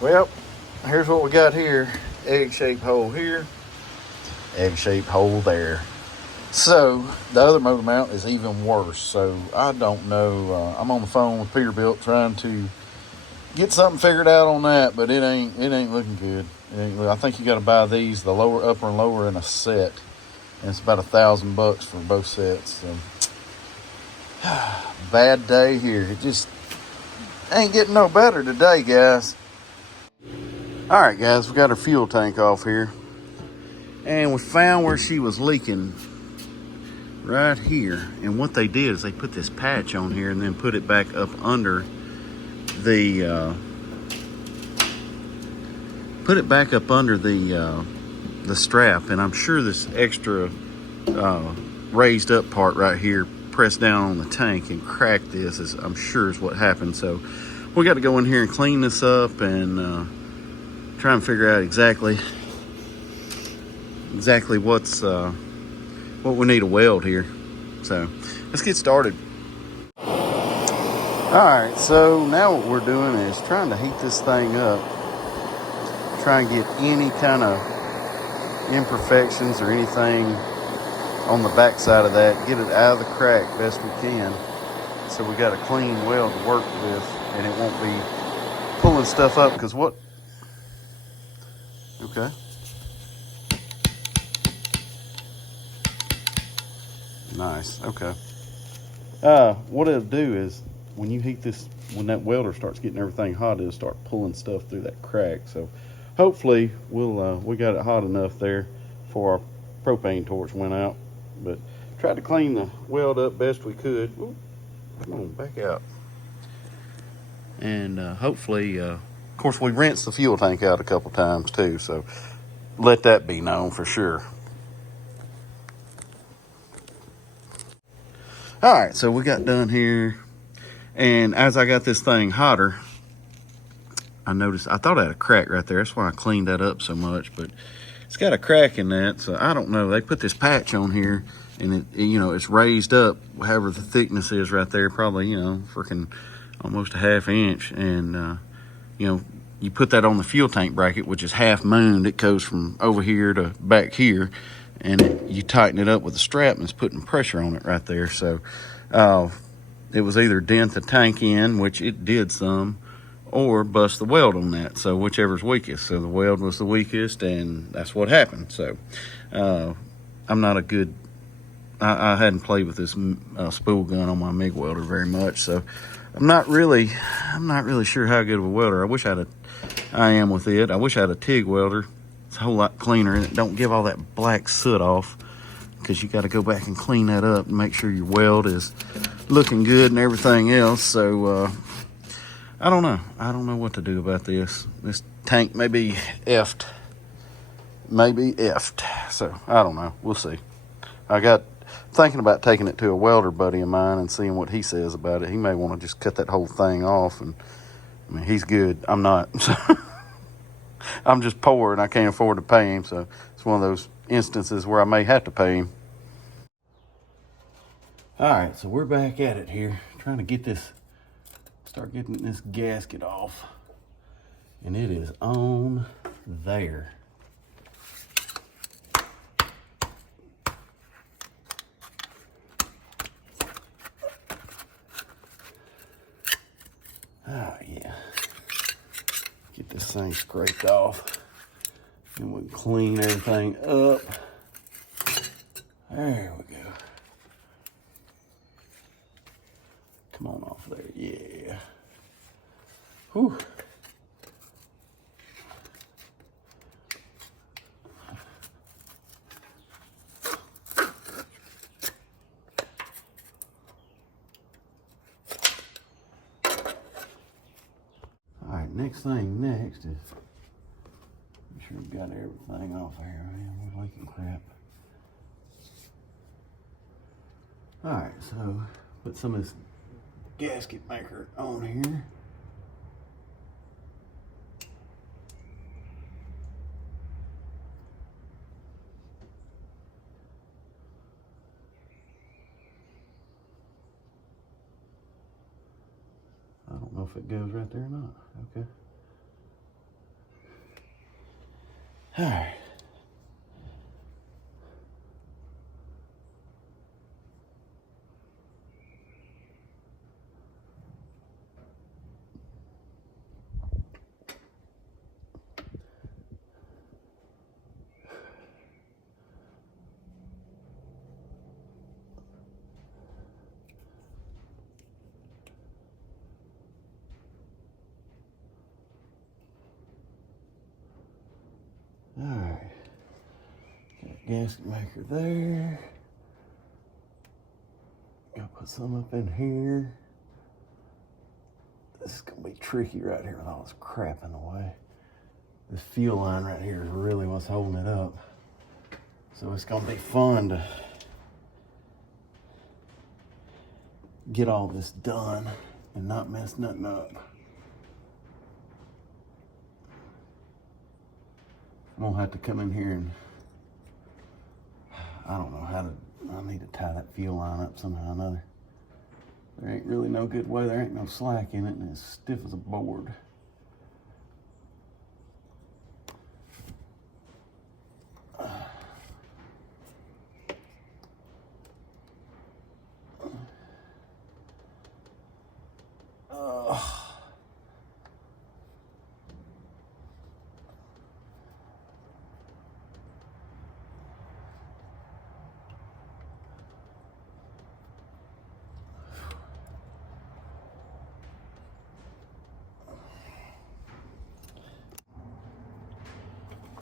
Well, here's what we got here. Egg-shaped hole here, egg-shaped hole there. So the other motor mount is even worse. So I don't know. I'm on the phone with Peterbilt trying to get something figured out on that, but it ain't looking good. I think you got to buy these, the lower, upper, and lower in a set, and it's about $1,000 for both sets. So bad day here. It just ain't getting no better today, guys. All right, guys, we got our fuel tank off here, and we found where she was leaking right here. And what they did is they put this patch on here and then put it back up under the the strap. And I'm sure this extra raised up part right here pressed down on the tank and cracked this, I'm sure is what happened. So we got to go in here and clean this up and try and figure out exactly what's what we need to weld here. So let's get started. All right, so now what we're doing is trying to heat this thing up, try and get any kind of imperfections or anything on the back side of that, get it out of the crack best we can, so we got a clean weld to work with and it won't be pulling stuff up. Because what? Okay. Nice. Okay. What it'll do is when you heat this, when that welder starts getting everything hot, it'll start pulling stuff through that crack. So hopefully we got it hot enough there before our propane torch went out. But tried to clean the weld up best we could. Ooh, come on, back out. And hopefully, of course, we rinsed the fuel tank out a couple times too. So let that be known for sure. All right, so we got done here, and as I got this thing hotter, I noticed, I thought I had a crack right there. That's why I cleaned that up so much, but it's got a crack in that. So I don't know. They put this patch on here, and it's raised up, however the thickness is right there, probably, freaking almost a ½ inch. And, you put that on the fuel tank bracket, which is half mooned. It goes from over here to back here, and you tighten it up with a strap, and it's putting pressure on it right there. So it was either dent the tank in, which it did some, or bust the weld on that. So whichever's weakest. So the weld was the weakest, and that's what happened. So I'm not a good, I hadn't played with this spool gun on my MIG welder very much, so I'm not really sure how good of a welder. I am with it. I wish I had a TIG welder. It's a whole lot cleaner, and it don't give all that black soot off, because you got to go back and clean that up and make sure your weld is looking good and everything else. So I don't know what to do about this. This tank may be effed. So I don't know. We'll see. I got thinking about taking it to a welder buddy of mine and seeing what he says about it. He may want to just cut that whole thing off. And I mean, he's good. I'm not. I'm just poor and I can't afford to pay him. So it's one of those instances where I may have to pay him. All right, so we're back at it here, trying to start getting this gasket off. And it is on there. Oh, yeah. Get this thing scraped off. And we can clean everything up. There we go. Come on off there, yeah. Whew. All right, next is make sure we've got everything off here, man. We're leaking crap. All right, so put some of this gasket maker on here. I don't know if it goes right there or not. Okay. All right. All right. Got a gasket maker there. Gotta put some up in here. This is gonna be tricky right here with all this crap in the way. This fuel line right here is really what's holding it up. So it's gonna be fun to get all this done and not mess nothing up. I'm gonna have to come in here and I don't know how to, I need to tie that fuel line up somehow or another. There ain't really no good way, there ain't no slack in it, and it's stiff as a board.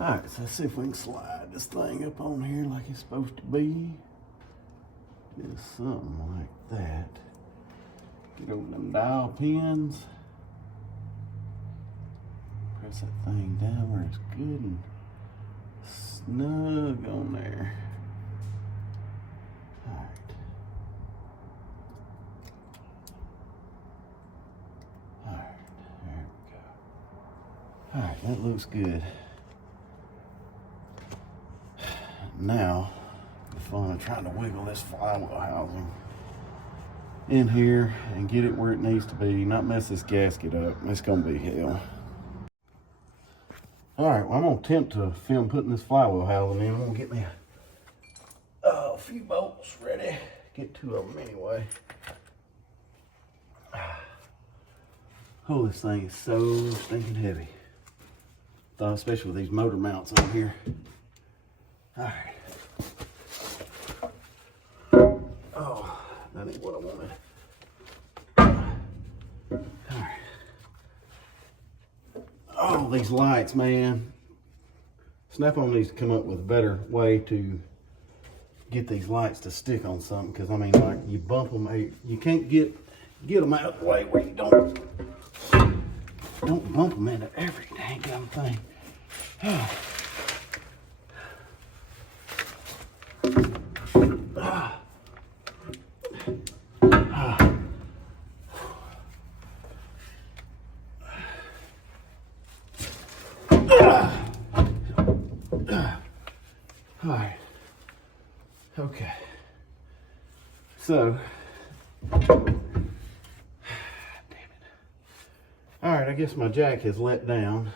All right, so let's see if we can slide this thing up on here like it's supposed to be. Just something like that. Get over them dial pins. Press that thing down where it's good and snug on there. All right. All right, there we go. All right, that looks good. Now, the fun of trying to wiggle this flywheel housing in here and get it where it needs to be, not mess this gasket up. It's gonna be hell. All right, well, I'm gonna attempt to film putting this flywheel housing in. I'm gonna get me a few bolts ready. Get two of them anyway. Oh, this thing is so stinking heavy. Especially with these motor mounts on here. All right. Oh, that ain't what I wanted. All right. Oh, these lights, man. Snap-on needs to come up with a better way to get these lights to stick on something, because I mean, like, you bump them, you can't get them out of the way where you don't bump them into every dang damn thing. Oh. All right. Okay. So, damn it. All right, I guess my jack has let down.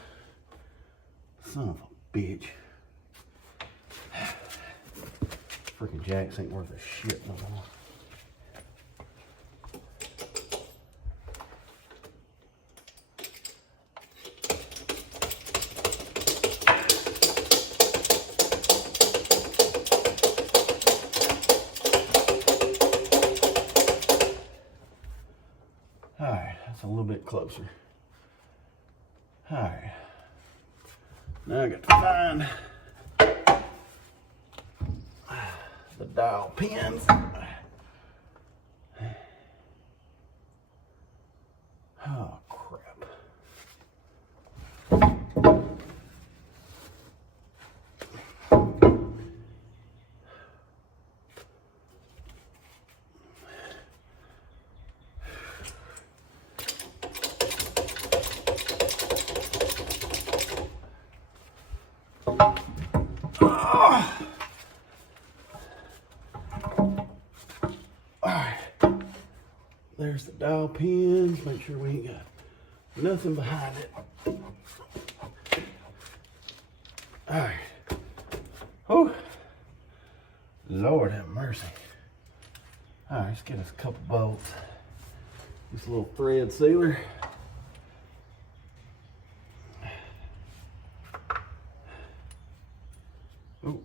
Son of a bitch. Freaking jacks ain't worth a shit no more. All right, that's a little bit closer. All right, now I got to find the dial pins. Oh, crap. There's the dial pins. Make sure we ain't got nothing behind it. All right. Oh, Lord have mercy. All right, let's get us a couple bolts. This little thread sealer. Oh.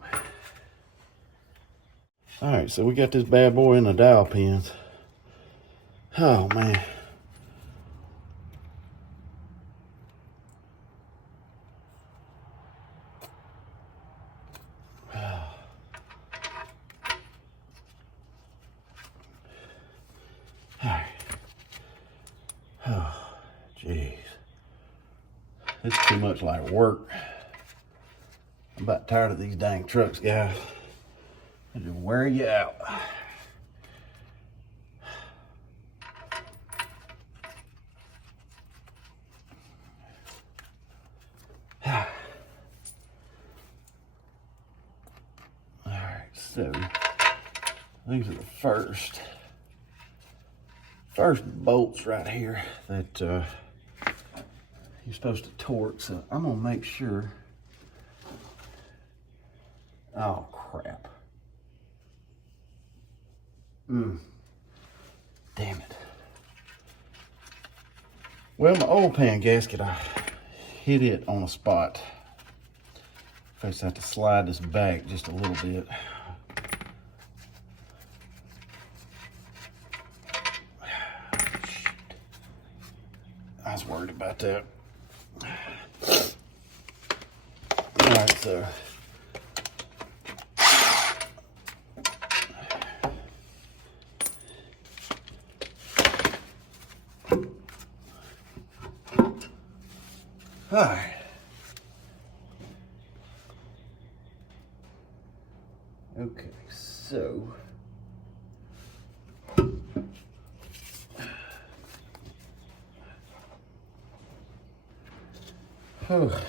All right, so we got this bad boy in the dowel pins. Oh man. All right. Oh, jeez. This is too much like work. I'm about tired of these dang trucks, guys. They just wear you out. Alright, so these are the first bolts right here that you're supposed to torque. So I'm gonna make sure. Oh crap. Damn it. Well, my oil pan gasket, I hit it on a spot. I just have to slide this back just a little bit. I was worried about that. All right, so all right. Okay, so oh.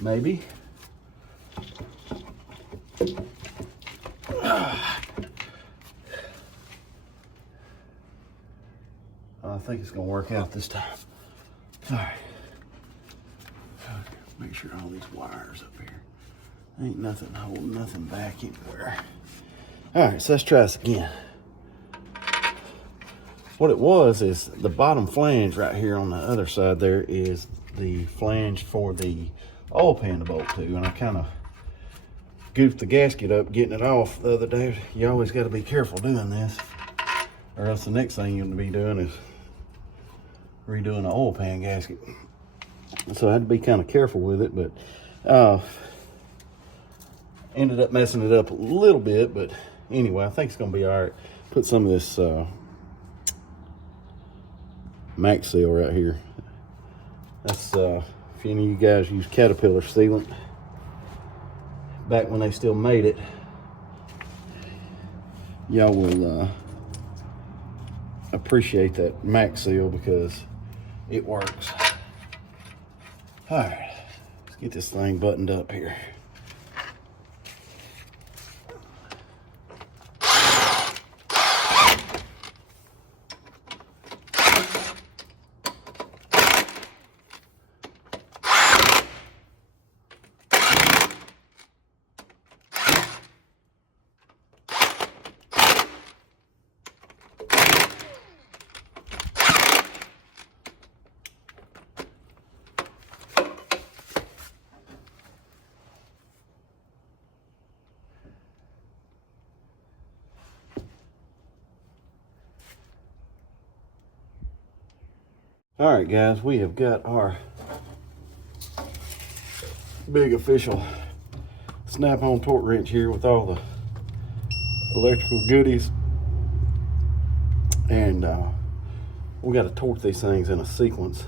Maybe. I think it's gonna work out this time. All right. Make sure all these wires up here. Ain't nothing holding nothing back anywhere. All right, so let's try this again. What it was is the bottom flange right here on the other side there is the flange for the oil pan to bolt to, and I kind of goofed the gasket up getting it off the other day. You always got to be careful doing this, or else the next thing you'll be doing is redoing the oil pan gasket. So I had to be kind of careful with it, but ended up messing it up a little bit. But anyway, I think it's gonna be all right. Put some of this Max Seal right here. That's if any of you guys use Caterpillar sealant back when they still made it, y'all will appreciate that Max Seal because it works. All right, let's get this thing buttoned up here. All right, guys, we have got our big official snap-on torque wrench here with all the electrical goodies, and we got to torque these things in a sequence.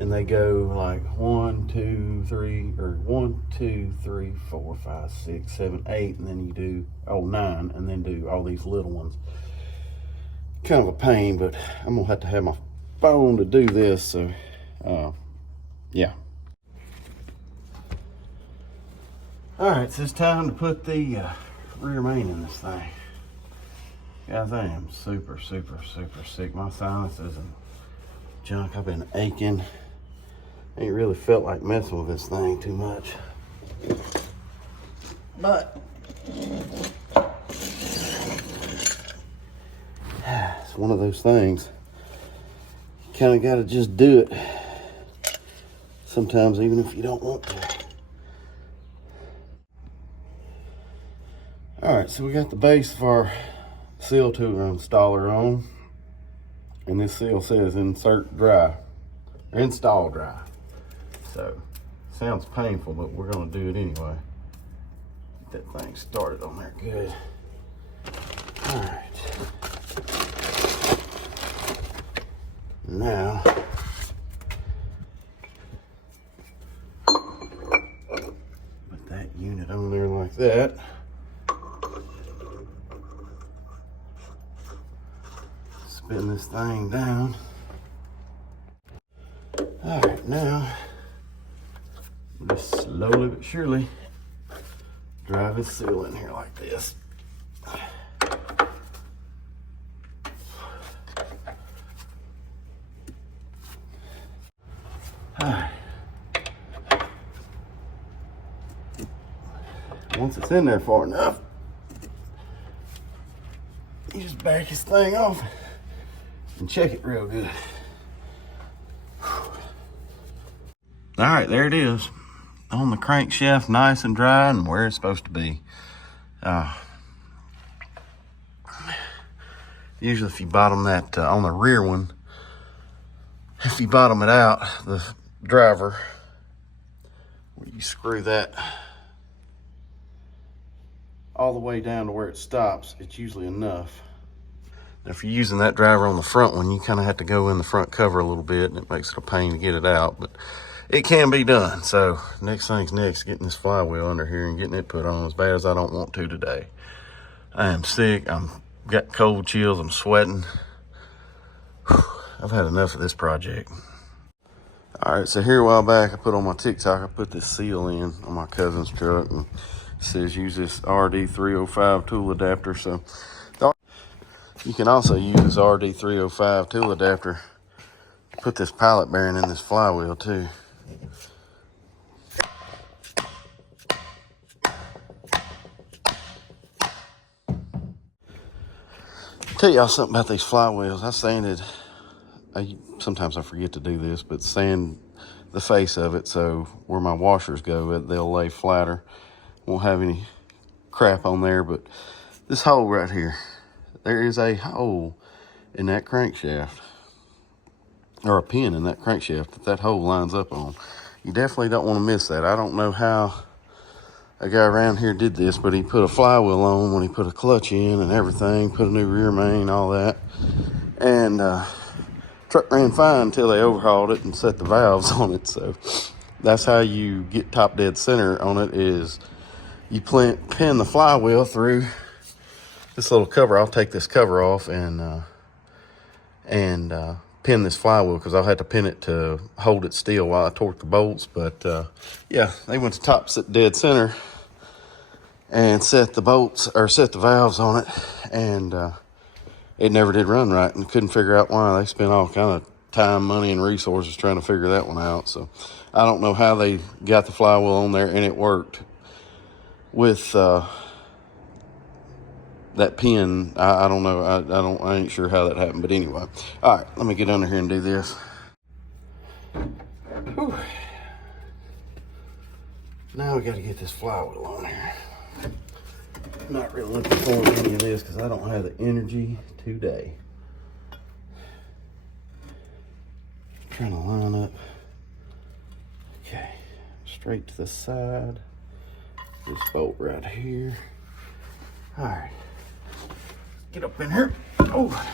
and they go like 1, 2, 3, or 1, 2, 3, 4, 5, 6, 7, 8, and then you do 9, and then do all these little ones. Kind of a pain, but I'm gonna have to have my phone to do this, so yeah. All right, so it's time to put the rear main in this thing. Guys, I am super sick. My sinuses and junk, I've been aching. Ain't really felt like messing with this thing too much. But it's one of those things. You kind of got to just do it. Sometimes even if you don't want to. All right, so we got the base of our seal tooler installer on. And this seal says insert dry, or install dry. So, sounds painful, but we're gonna do it anyway. Get that thing started on there good. All right. Now, put that unit on there like that. Spin this thing down. All right, now, just slowly but surely drive this seal in here like this. Alright. Once it's in there far enough, you just back this thing off and check it real good. Alright, there it is. On the crankshaft, nice and dry and where it's supposed to be. Usually if you bottom that on the rear one, if you bottom it out, the driver, you screw that all the way down to where it stops, it's usually enough. Now, if you're using that driver on the front one, you kind of have to go in the front cover a little bit, and it makes it a pain to get it out, but it can be done. So next thing's next, getting this flywheel under here and getting it put on, as bad as I don't want to today. I am sick, got cold chills, I'm sweating. I've had enough of this project. All right, so here a while back, I put on my TikTok, I put this seal in on my cousin's truck, and it says use this RD305 tool adapter. So you can also use this RD305 tool adapter, put this pilot bearing in this flywheel too. Tell y'all something about these flywheels. Sometimes I forget to do this, but sand the face of it so where my washers go, they'll lay flatter. Won't have any crap on there, but this hole right here, there is a hole in that crankshaft, or a pin in that crankshaft that hole lines up on. You definitely don't want to miss that. I don't know how a guy around here did this, but he put a flywheel on when he put a clutch in and everything, put a new rear main, all that. And truck ran fine until they overhauled it and set the valves on it. So that's how you get top dead center on it, is you pin the flywheel through this little cover. I'll take this cover off and pin this flywheel, because I'll have to pin it to hold it still while I torque the bolts. But yeah, they went to top dead center and set the bolts, or set the valves on it, and it never did run right, and couldn't figure out why. They spent all kind of time, money, and resources trying to figure that one out. So I don't know how they got the flywheel on there and it worked with that pin. I don't know. I ain't sure how that happened, but anyway. All right, let me get under here and do this. Whew. Now we got to get this flywheel on here. I'm not really looking forward to any of this because I don't have the energy today. Trying to line up. Okay, straight to the side. This bolt right here. All right, get up in here. Oh.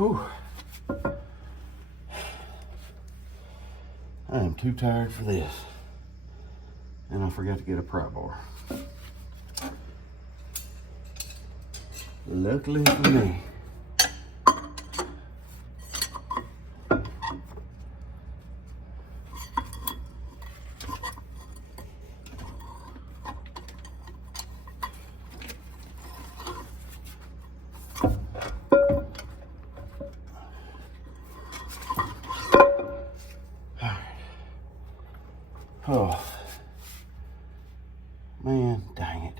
Whew. I am too tired for this. And I forgot to get a pry bar. Luckily for me. Oh, man, dang it.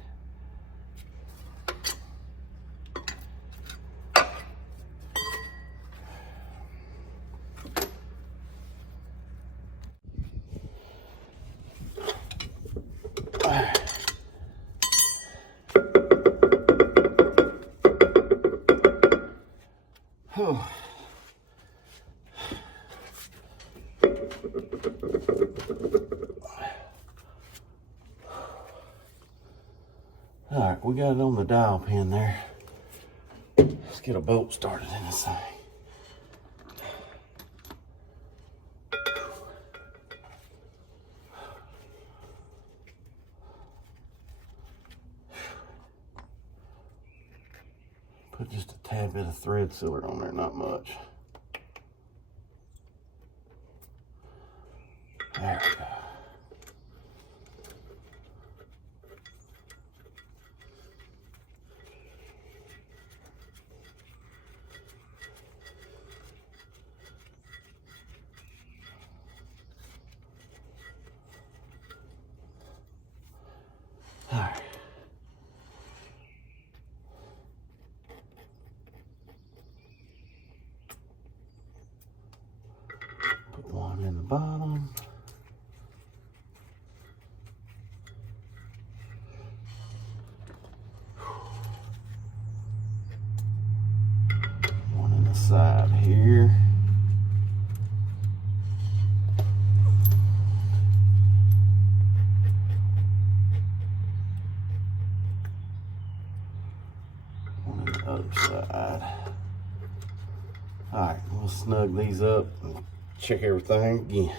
Oh. All right, we got it on the dial pin there. Let's get a bolt started in this thing. Put just a tad bit of thread sealer on there, not much. There we go. All right. Put one in the bottom. One in the side here. One on the other side. All right, we'll snug these up and check everything again.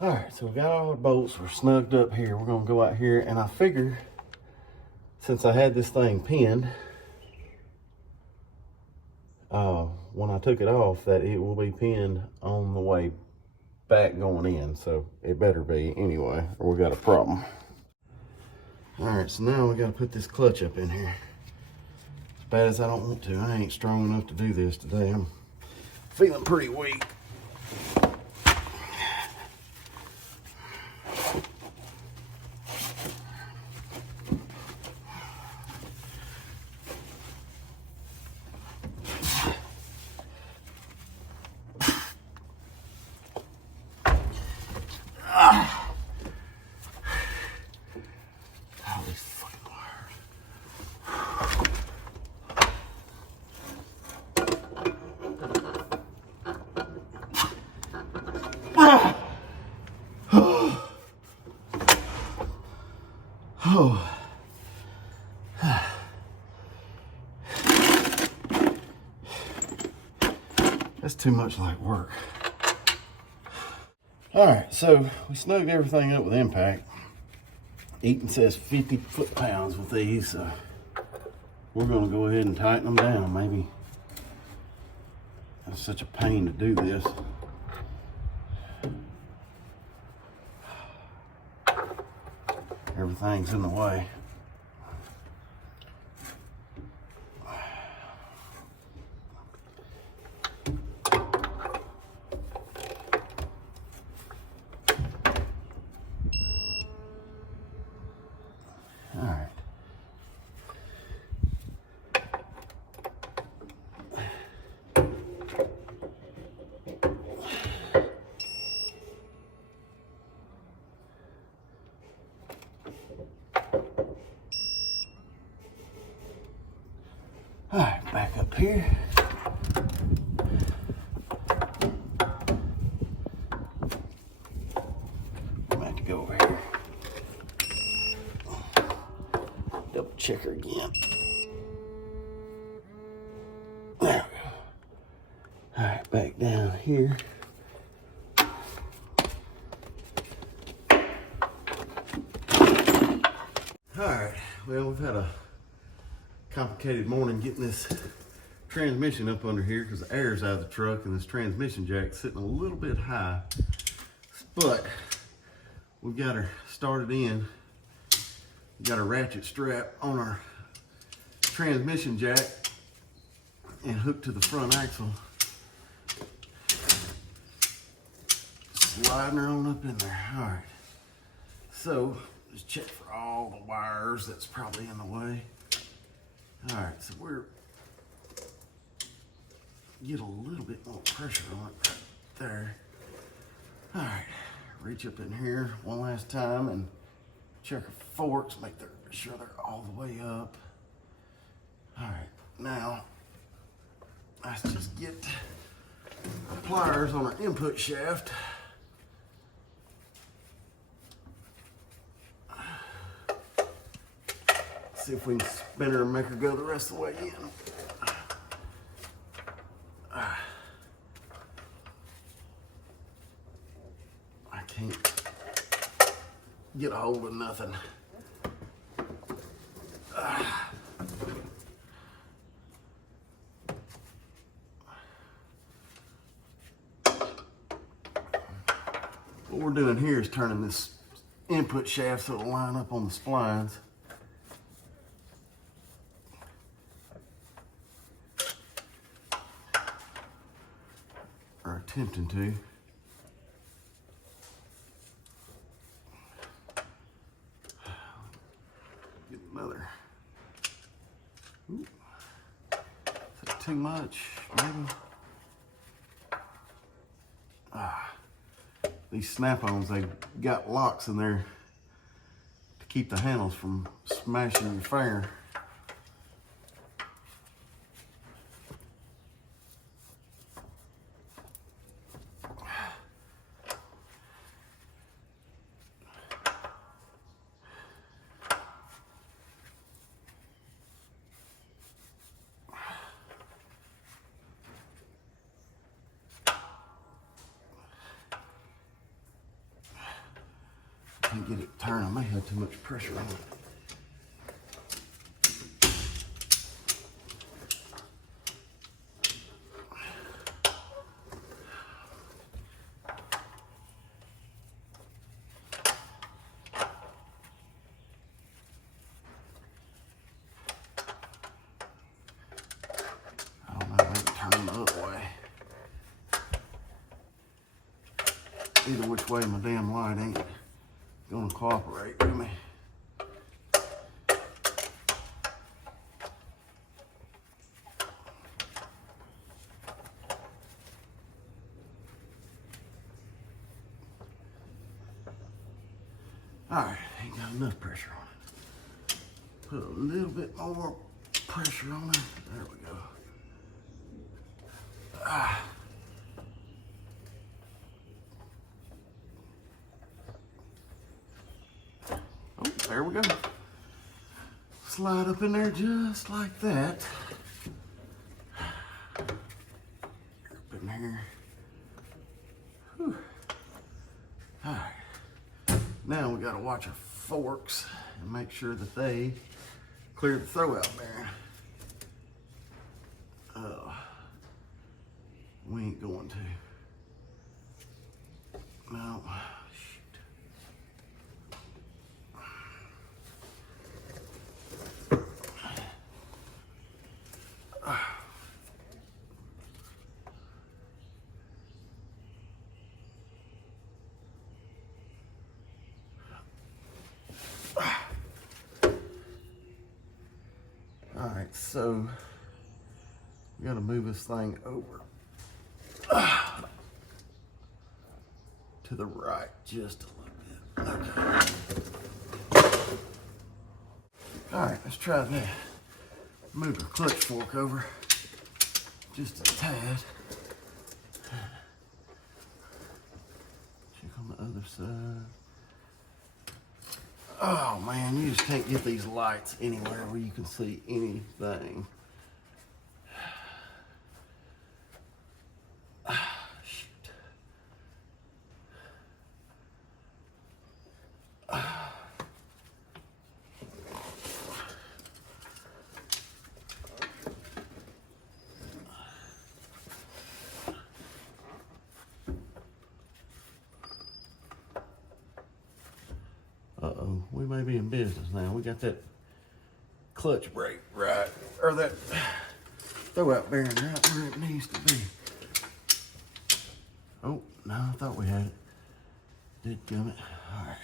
All right, so we got all the bolts, we're snugged up here. We're gonna go out here, and I figure since I had this thing pinned, when I took it off, that it will be pinned on the way back going in. So it better be anyway, or we got a problem. All right, so now we gotta put this clutch up in here. As bad as I don't want to, I ain't strong enough to do this today. I'm feeling pretty weak. Oh. That's too much like work. All right, so we snugged everything up with impact. Eaton says 50 foot-pounds with these, so we're gonna go ahead and tighten them down. Maybe it's such a pain to do this. Everything's in the way. All right. All right, back up here. I'm going to have to go over here. check her again. There we go. All right, back down here. All right, well, we've had a complicated morning getting this transmission up under here because the air's out of the truck and this transmission jack's sitting a little bit high. But we've got her started in. We got a ratchet strap on our transmission jack and hooked to the front axle. Sliding her on up in there. All right. So just check for all the wires that's probably in the way. All right, so we're get a little bit more pressure on it right there. All right, reach up in here one last time and check our forks, make sure they're all the way up. All right, now let's just get the pliers on our input shaft. See if we can spin her and make her go the rest of the way in. I can't get a hold of nothing. What we're doing here is turning this input shaft so it'll line up on the splines. Or attempting to. Get another. Ooh. Is that too much? Maybe. These snap-ons, they've got locks in there to keep the handles from smashing your fairing. Can't get it to turn. I may have too much pressure on it. I don't know, maybe turn the other way. Either which way, my damn light ain't gonna cooperate with me. All right, ain't got enough pressure on it. Put a little bit more pressure on it. There we go. Oh, there we go. Slide up in there just like that. Up in there. Whew. All right. Now we gotta watch our forks and make sure that they clear the throw out bearing. We ain't going to. No. All right, so we got to move this thing over to the right just a little bit. Okay. All right, let's try that. Move the clutch fork over just a tad. Check on the other side. Oh man, you just can't get these lights anywhere where you can see anything. Shoot. Uh-oh, we may be in business now. We got that clutch brake right, or that throwout bearing right where it needs to be. Oh, no, I thought we had it. Did gum it. All right.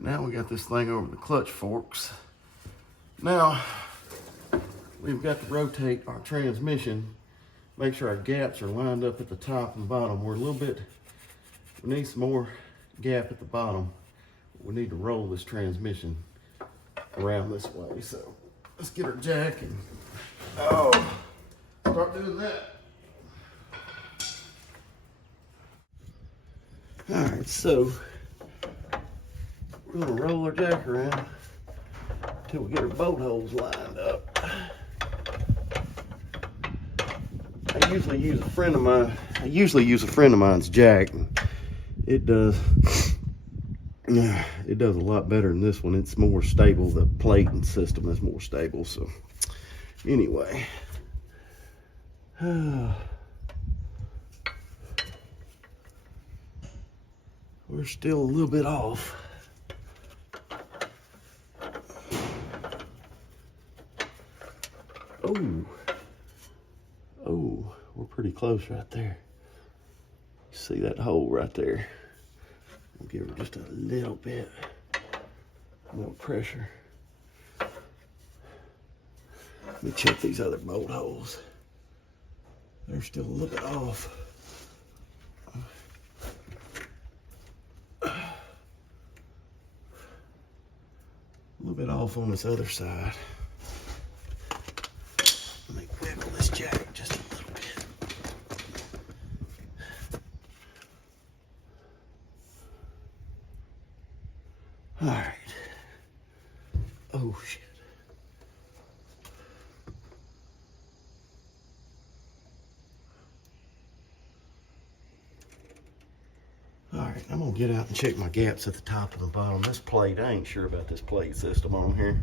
Now we got this thing over the clutch forks. Now, we've got to rotate our transmission. Make sure our gaps are lined up at the top and bottom. We're a little bit, we need some more gap at the bottom. We need to roll this transmission around this way. So let's get our jack and, start doing that. All right, so we're gonna roll our jack around until we get our bolt holes lined up. I usually use a friend of mine's jack. And it does a lot better than this one. It's more stable. The plating system is more stable. So anyway, we're still a little bit off. Oh, we're pretty close right there. You see that hole right there? We'll give her just a little bit more pressure. Let me check these other bolt holes. They're still a little bit off. A little bit off on this other side. Let me wiggle this jack just a little bit. All right. Oh, shit. All right, I'm gonna get out and check my gaps at the top and the bottom. This plate, I ain't sure about this plate system on here.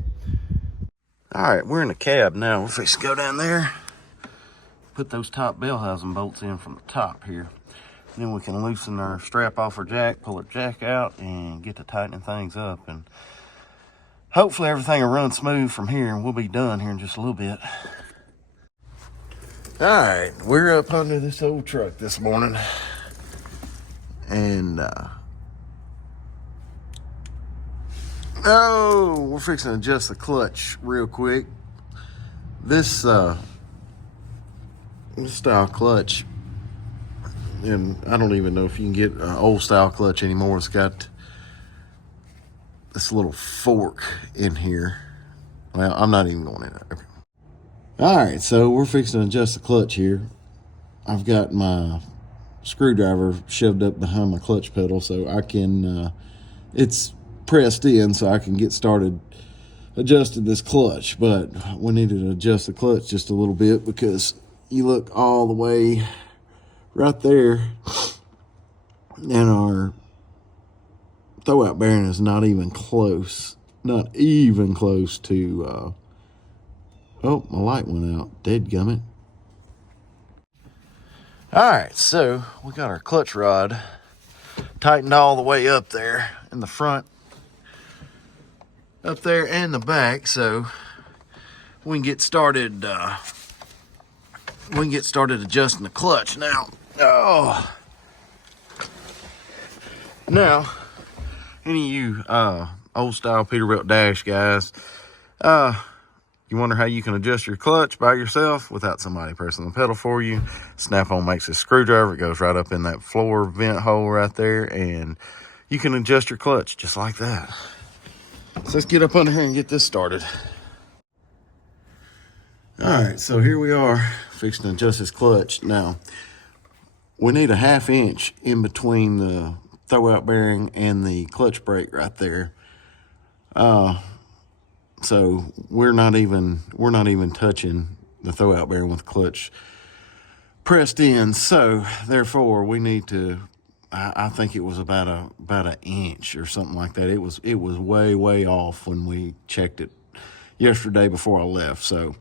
All right, we're in the cab now. We'll just go down there, put those top bell housing bolts in from the top here. Then we can loosen our strap off our jack, pull our jack out, and get to tightening things up. And hopefully everything will run smooth from here, and we'll be done here in just a little bit. All right, we're up under this old truck this morning. And, we're fixing to adjust the clutch real quick. This style clutch, and I don't even know if you can get an old style clutch anymore. It's got this little fork in here. Well, I'm not even going in it. Okay. All right, so we're fixing to adjust the clutch here. I've got my screwdriver shoved up behind my clutch pedal so I can, it's pressed in so I can get started adjusting this clutch. But we need to adjust the clutch just a little bit because you look all the way right there and our throwout bearing is not even close to, oh, my light went out, dadgummit. All right, so we got our clutch rod tightened all the way up there in the front, up there and the back, so we can get started. Adjusting the clutch now. Now, any of you old style Peterbilt dash guys, you wonder how you can adjust your clutch by yourself without somebody pressing the pedal for you. Snap-on makes a screwdriver. It goes right up in that floor vent hole right there, and you can adjust your clutch just like that. So let's get up under here and get this started. All right, so here we are fixing to adjust this clutch. Now, we need a 1/2 inch in between the throwout bearing and the clutch brake right there. So we're not even touching the throwout bearing with the clutch pressed in. So therefore, we need to. I think it was about an inch or something like that. It was way off when we checked it yesterday before I left. So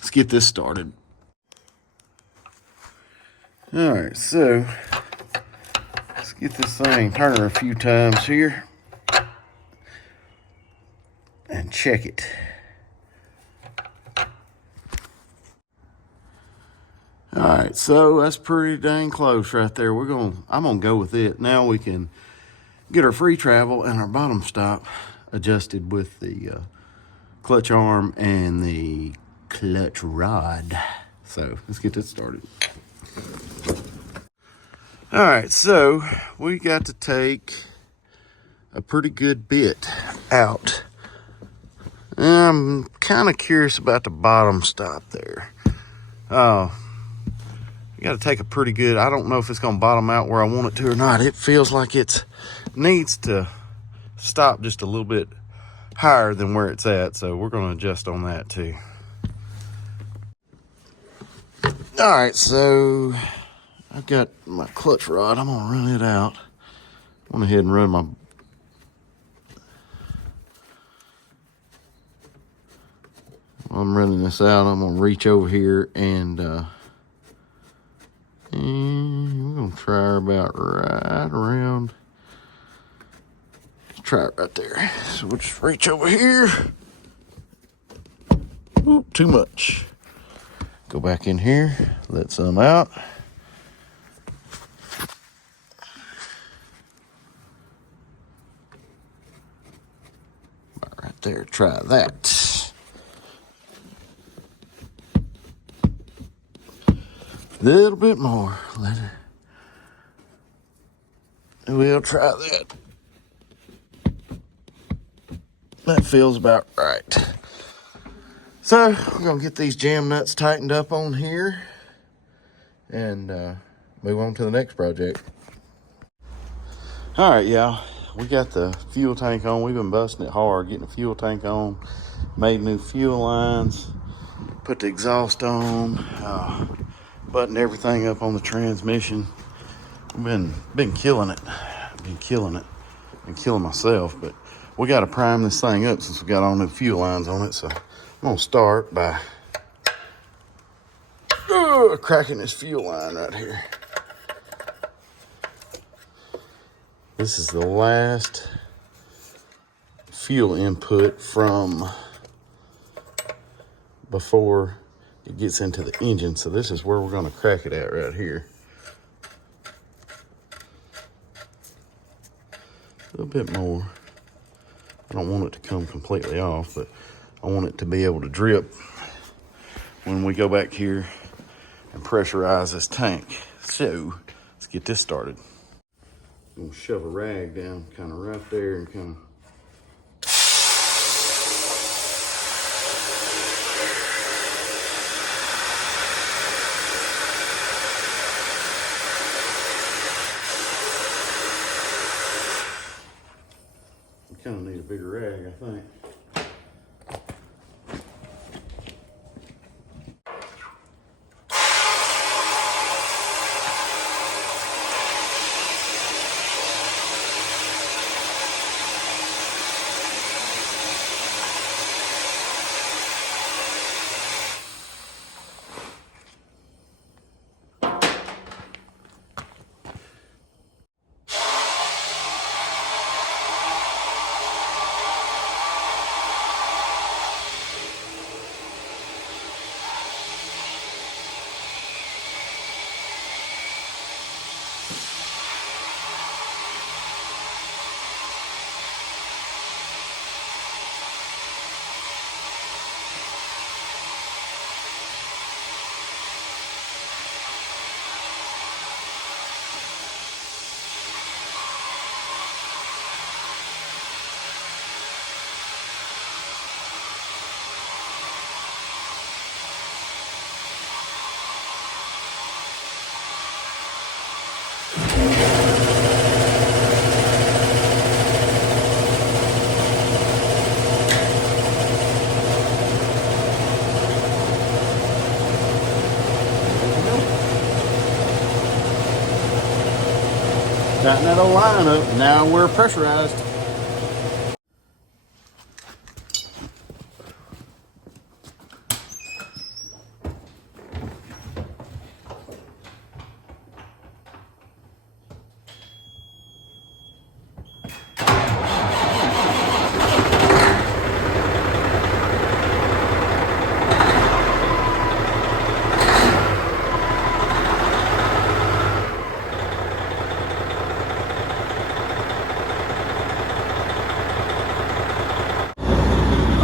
let's get this started. All right, so let's get this thing, turn her a few times here and check it. All right, so that's pretty dang close right there. I'm gonna go with it. Now we can get our free travel and our bottom stop adjusted with the clutch arm and the clutch rod. So let's get this started. All right, so we got to take a pretty good bit out. I'm kind of curious about the bottom stop there. You got to take a pretty good, I don't know if it's going to bottom out where I want it to or not. It feels like it needs to stop just a little bit higher than where it's at, so we're going to adjust on that too. All right, so I've got my clutch rod. I'm gonna run it out. I went ahead and run my I'm running this out. I'm gonna reach over here and we're gonna try her about right around. Let's try it right there. So we'll just reach over here. Ooh, too much. Go back in here, let some out. Right there, try that. A little bit more. We'll try that. That feels about right. So we're gonna get these jam nuts tightened up on here and move on to the next project. All right, y'all. We got the fuel tank on. We've been busting it hard, getting the fuel tank on, made new fuel lines, put the exhaust on, buttoned everything up on the transmission. We've been killing it. Been killing myself, but we got to prime this thing up since we got all new fuel lines on it. So I'm gonna start by cracking this fuel line right here. This is the last fuel input from before it gets into the engine. So this is where we're gonna crack it at right here. A little bit more. I don't want it to come completely off, but I want it to be able to drip when we go back here and pressurize this tank. So let's get this started. I'm gonna shove a rag down kind of right there and kind of need a bigger rag, I think. Tighten that old line up. Now we're pressurized.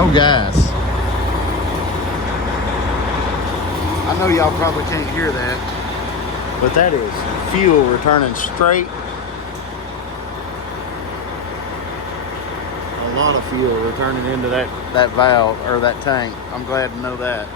Oh, guys. I know y'all probably can't hear that, but that is fuel returning straight. A lot of fuel returning into that valve or that tank. I'm glad to know that.